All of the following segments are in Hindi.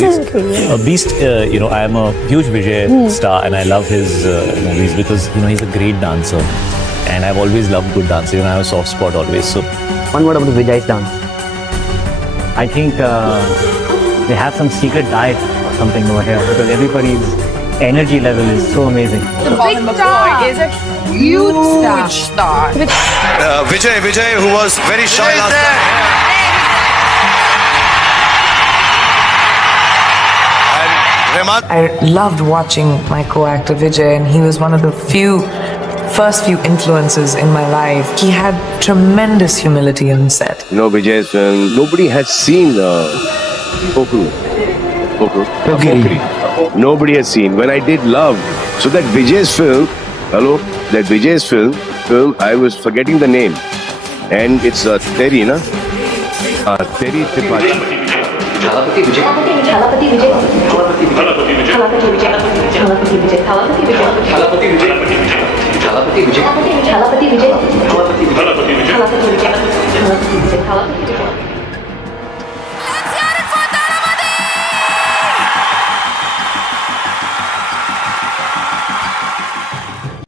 movies. Beast, I am a huge Vijay star, and I love his movies because he's a great dancer, and I've always loved good dancing, and I have a soft spot always. So, one word about Vijay's dance. I think they have some secret diet or something over here because everybody's energy level is so amazing. Big star is a huge star. Vijay, who was very shy last time. I loved watching my co-actor Vijay, and he was one of the first few influences in my life. He had tremendous humility on set. Vijay's film, nobody has seen Pokru. Nobody has seen. When I did Love, so that Vijay's film, I was forgetting the name. And it's Terry, na? Terry Tripathi. Thalapathy Vijay. Thalapathy Vijay. Thalapathy Vijay. Thalapathy Vijay. Thalapathy Vijay. Thalapathy Vijay. Thalapathy Vijay. Thalapathy Vijay. Thalapathy Vijay. Thalapathy Vijay. Thalapathy Vijay. Thalapathy Vijay. Thalapathy Vijay.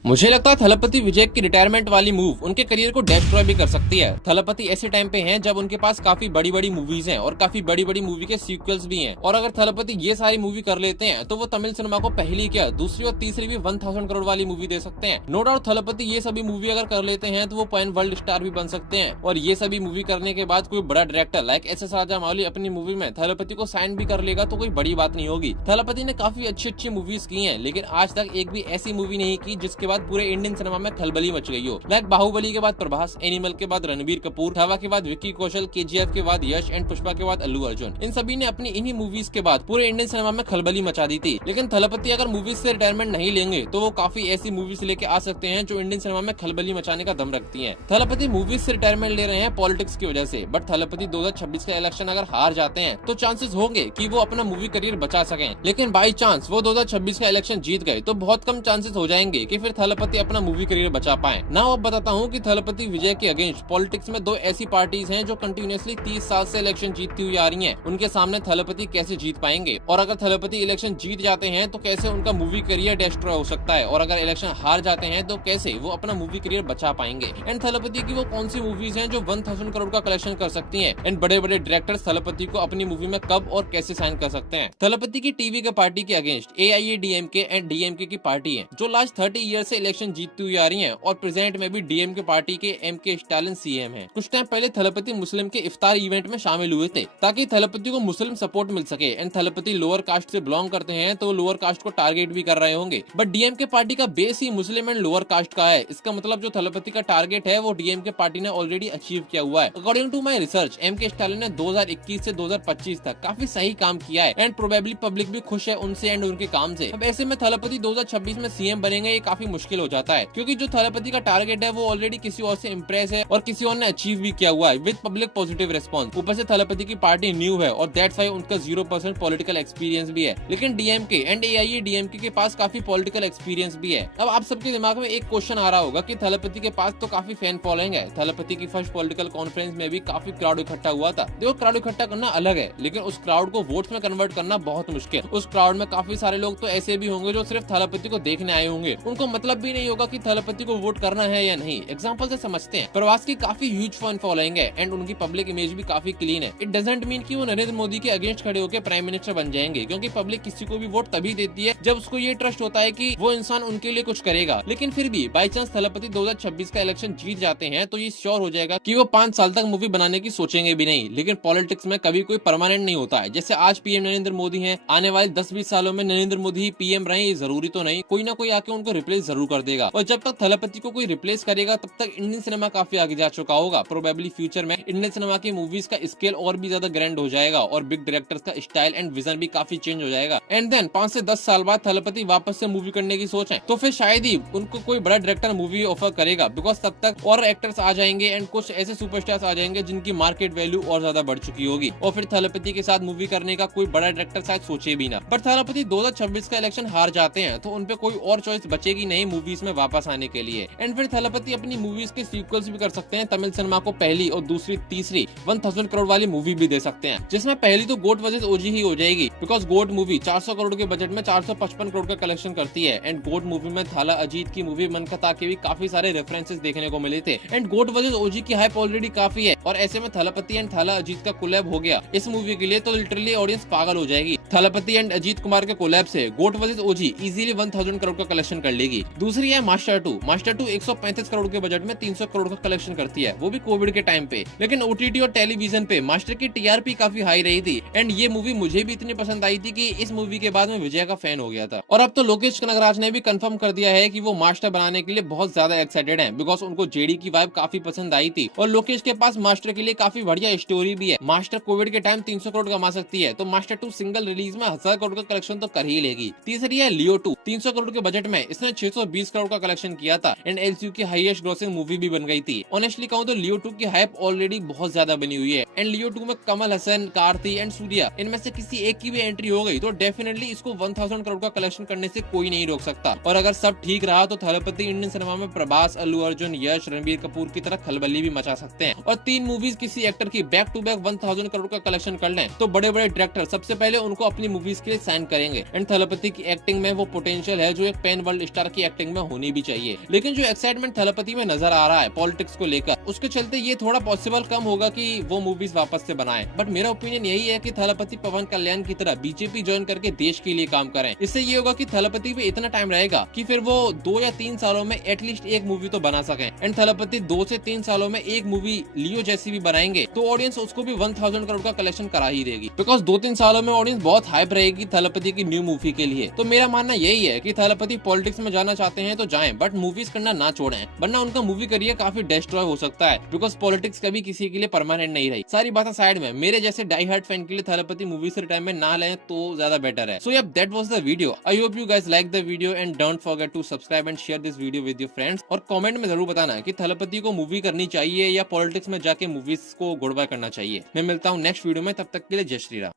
मुझे लगता है थलपति विजय की रिटायरमेंट वाली मूव उनके करियर को डिस्ट्रॉय भी कर सकती है। थलपति ऐसे टाइम पे हैं जब उनके पास काफी बड़ी बड़ी मूवीज हैं और काफी बड़ी बड़ी मूवी के सीक्वल्स भी हैं, और अगर थलपति ये सारी मूवी कर लेते हैं तो वो तमिल सिनेमा को पहली क्या दूसरी और तीसरी भी 1000 करोड़ वाली मूवी दे सकते हैं। नो डाउट थलपति ये सभी मूवी अगर कर लेते हैं तो वो पैन वर्ल्ड स्टार भी बन सकते हैं, और ये सभी मूवी करने के बाद कोई बड़ा डायरेक्टर लाइक SS राजामौली अपनी मूवी में थलपति को साइन भी कर लेगा तो कोई बड़ी बात नहीं होगी। थलपति ने काफी अच्छी मूवीज की है, लेकिन आज तक एक भी ऐसी मूवी नहीं की जिसके बाद पूरे इंडियन सिनेमा में खलबली मच गई हो। लाइक बाहुबली के बाद प्रभास, एनिमल के बाद रणबीर कपूर, छावा के बाद विक्की कौशल, KGF के बाद यश एंड पुष्पा के बाद अल्लू अर्जुन। इन सभी ने अपनी इन्हीं मूवीज के बाद पूरे इंडियन सिनेमा में खलबली मचा दी थी। लेकिन थलपति अगर मूवीज से रिटायरमेंट नहीं लेंगे तो वो काफी ऐसी मूवीज लेके आ सकते हैं जो इंडियन सिनेमा में खलबली मचाने का दम रखती है। थलपति मूवीज से रिटायरमेंट ले रहे हैं पॉलिटिक्स की वजह से, बट थलपति 2026 का इलेक्शन अगर हार जाते हैं तो चांसेस होंगे कि वो अपना मूवी करियर बचा सकें। लेकिन बाई चांस वो 2026 का इलेक्शन जीत गए तो बहुत कम चांसेस हो जाएंगे कि फिर थलपति अपना मूवी करियर बचा पाए। ना अब बताता हूँ कि थलपति विजय के अगेंस्ट पॉलिटिक्स में दो ऐसी पार्टीज हैं जो कंटिन्यूअसली 30 साल से इलेक्शन जीतती हुई आ रही हैं। उनके सामने थलपति कैसे जीत पाएंगे, और अगर थलपति इलेक्शन जीत जाते हैं तो कैसे उनका मूवी करियर डिस्ट्रॉय हो सकता है, और अगर इलेक्शन हार जाते हैं तो कैसे वो अपना मूवी करियर बचा पाएंगे। एंड थलपति की वो कौन सी मूवीज हैं जो 1000 करोड़ का कलेक्शन कर सकती हैं, एंड बड़े बड़े डायरेक्टर्स थलपति को अपनी मूवी में कब और कैसे साइन कर सकते हैं। थलपति की टीवी के पार्टी के अगेंस्ट AIADMK एंड DMK की पार्टी है जो लास्ट 30 ईयर से इलेक्शन जीतती हुई आ रही है, और प्रेजेंट में भी DMK पार्टी के MK स्टालिन CM है। कुछ टाइम पहले थलपति मुस्लिम के इफ्तार इवेंट में शामिल हुए थे ताकि थलपति को मुस्लिम सपोर्ट मिल सके। एंड थलपति लोअर कास्ट से बिलोंग करते हैं तो लोअर कास्ट को टारगेट भी कर रहे होंगे, बट DMK पार्टी का base he Muslim and lower caste का है। इसका मतलब जो थलपति का टारगेट है वो DMK पार्टी ने ऑलरेडी अचीव किया हुआ है। According to my research MK Stalin ने 2021 से 2025 तक काफी सही काम किया है, एंड प्रोबेबली पब्लिक भी खुश है उनसे एंड उनके काम से। अब ऐसे में थलपति 2026 में CM बनेंगे ये काफी मुश्किल हो जाता है, क्योंकि जो थलपति का टारगेट है वो ऑलरेडी किसी और से इम्प्रेस है और किसी और ने अचीव भी किया हुआ है विद पब्लिक पॉजिटिव रिस्पॉन्स। ऊपर से थलपति की पार्टी न्यू है और दैट्स व्हाई उनका 0% पॉलिटिकल एक्सपीरियंस भी है। लेकिन DMK एंड AIADMK के पास काफी पॉलिटिकल एक्सपीरियंस भी है। अब आप सबके दिमाग में एक क्वेश्चन आ रहा होगा कि थलपति के पास तो काफी फैन फॉलोइंग है, थलपति की फर्स्ट पॉलिटिकल कॉन्फ्रेंस में भी काफी क्राउड इकट्ठा हुआ था। देखो क्राउड इकट्ठा करना अलग है, लेकिन उस क्राउड को वोट्स में कन्वर्ट करना बहुत मुश्किल। उस क्राउड में काफी सारे लोग तो ऐसे भी होंगे जो सिर्फ थलपति को देखने आए होंगे, उनको मतलब भी नहीं होगा कि थलपति को वोट करना है या नहीं। एग्जांपल से समझते हैं, प्रवास की काफी ह्यूज फैन फॉलोइंग है एंड उनकी पब्लिक इमेज भी काफी क्लीन है। इट डजंट मीन कि वो नरेंद्र मोदी के अगेंस्ट खड़े होकर प्राइम मिनिस्टर बन जाएंगे, क्योंकि पब्लिक किसी को भी वोट तभी देती है जब उसको ये ट्रस्ट होता है कि वो इंसान उनके लिए कुछ करेगा। लेकिन फिर भी बाई चांस थलपति 2026 का इलेक्शन जीत जाते हैं तो ये श्योर हो जाएगा कि वो 5 साल तक मूवी बनाने की सोचेंगे भी नहीं। लेकिन पॉलिटिक्स में कभी कोई परमानेंट नहीं होता है। जैसे आज PM नरेंद्र मोदी है, आने वाले 10-20 सालों में नरेंद्र मोदी ही PM रहे, ये जरूरी तो नहीं, कोई ना कोई आके उनको रिप्लेस जरूर कर देगा। और जब तक थलपति को कोई रिप्लेस करेगा तब तक इंडियन सिनेमा काफी आगे जा चुका होगा। प्रोबेबली फ्यूचर में इंडियन सिनेमा की मूवीज का स्केल और भी ज्यादा ग्रैंड हो जाएगा और बिग डायरेक्टर्स का स्टाइल एंड विजन भी काफी चेंज हो जाएगा। एंड देन 5 से 10 साल बाद थलपति वापस से मूवी करने की सोच है तो फिर शायद ही उनको कोई बड़ा डायरेक्टर मूवी ऑफर करेगा, बिकॉज तब तक और एक्टर्स आ जाएंगे एंड कुछ ऐसे सुपरस्टार्स आ जाएंगे जिनकी मार्केट वैल्यू और ज्यादा बढ़ चुकी होगी, और फिर थलपति के साथ मूवी करने का कोई बड़ा डायरेक्टर शायद सोचे भी ना। पर थलपति 2026 का इलेक्शन हार जाते हैं तो उनपे कोई और चॉइस बचेगी नहीं मूवीज में वापस आने के लिए। एंड फिर थलपति अपनी मूवीज के सीक्वल्स भी कर सकते हैं, तमिल सिनेमा को पहली और दूसरी तीसरी 1000 करोड़ वाली मूवी भी दे सकते हैं, जिसमें पहली तो गोट वर्सेस ओजी ही हो जाएगी, बिकॉज गोट मूवी 400 करोड़ के बजट में 455 करोड़ का कलेक्शन करती है। एंड गोट मूवी में थाला अजीत की मूवी मनकथा के भी काफी सारे रेफरेंसेस देखने को मिले थे। एंड गोट वर्सेस ओजी की हाइप ऑलरेडी काफी है, और ऐसे में थलपति एंड थाला अजीत का कोलैब हो गया इस मूवी के लिए तो लिटरली ऑडियंस पागल हो जाएगी। थलपति एंड अजीत कुमार के कोलैब से गोट वर्सेस ओजी इजीली 1000 करोड़ का कलेक्शन कर लेगी। दूसरी है मास्टर 2। मास्टर 2 135 करोड़ के बजट में 300 करोड़ का कलेक्शन करती है, वो भी कोविड के टाइम पे। लेकिन ओटीटी और टेलीविजन पे मास्टर की टीआरपी काफी हाई रही थी। एंड ये मूवी मुझे भी इतनी पसंद आई थी कि इस मूवी के बाद मैं विजय का फैन हो गया था। और अब तो लोकेश कनगराज ने भी कंफर्म कर दिया है कि वो मास्टर बनाने के लिए बहुत ज्यादा एक्साइटेड हैं, बिकॉज उनको जेडी की वाइब काफी पसंद आई थी, और लोकेश के पास मास्टर के लिए काफी बढ़िया स्टोरी भी है। मास्टर कोविड के टाइम 300 करोड़ कमा सकती है, तो मास्टर 2 सिंगल रिलीज में 1000 करोड़ का कलेक्शन तो कर ही लेगी। तीसरी है लियो 2। 300 करोड़ के बजट में इसने 620 करोड़ का कलेक्शन किया था, एंड एलसीयू की हाईएस्ट ग्रॉसिंग मूवी भी बन गई थी। ऑनेस्टली कहूं तो लियो 2 की हाइप ऑलरेडी बहुत ज्यादा बनी हुई है। एंड लियो 2 में कमल हसन, कार्ति एंड सूर्या, इनमें से किसी एक की भी एंट्री हो गई तो डेफिनेटली इसको 1000 करोड़ का कलेक्शन करने से कोई नहीं रोक सकता। और अगर सब ठीक रहा तो थलपति इंडियन सिनेमा में प्रभास, अल्लू अर्जुन, यश, रणबीर कपूर की तरह खलबली भी मचा सकते हैं। और 3 मूवीज किसी एक्टर की बैक टू बैक 1000 करोड़ का कलेक्शन कर लें तो बड़े बड़े डायरेक्टर सबसे पहले उनको अपनी मूवीज के लिए साइन करेंगे। एंड थलपति की एक्टिंग में वो पोटेंशियल है जो एक पैन वर्ल्ड स्टार की एक्टिंग में होनी भी चाहिए। लेकिन जो एक्साइटमेंट थलपति में नजर आ रहा है पॉलिटिक्स को लेकर, उसके चलते ये थोड़ा पॉसिबल कम होगा कि वो मूवीज वापस से बनाए। बट मेरा ओपिनियन यही है कि थलपति पवन कल्याण की तरह बीजेपी ज्वाइन करके देश के लिए काम करें। इससे ये होगा कि थलपति पे इतना टाइम रहेगा कि फिर वो 2 या 3 सालों में एटलीस्ट एक मूवी तो बना सके। एंड थलपति 2 से 3 सालों में एक मूवी लियो जैसी भी बनाएंगे तो ऑडियंस उसको भी 1000 करोड़ का कलेक्शन करा ही देगी, बिकॉज 2-3 सालों में ऑडियंस बहुत हाइप रहेगी थलपति की न्यू मूवी के लिए। तो मेरा मानना यही है कि थलपति पॉलिटिक्स में जाना चाहते हैं तो जाएं, बट मूवीज करना ना छोड़ें, वरना उनका मूवी करियर काफी डिस्ट्रॉय हो सकता है, बिकॉज पॉलिटिक्स कभी किसी के लिए परमानेंट नहीं रही। सारी बातें साइड में, मेरे जैसे डाई हार्ड फैन के लिए थलपति मूवी से रिटायरमेंट ना लें तो ज्यादा बेटर है। सो यार that was the video. I hope you guys like the video and don't forget to subscribe and share this video with your friends. और कमेंट में जरूर बताना कि थलपति को मूवी करनी चाहिए या पॉलिटिक्स में जाके मूवीज को गुड बाय करना चाहिए। मैं मिलता हूँ नेक्स्ट वीडियो में, तब तक के लिए जय श्री राम।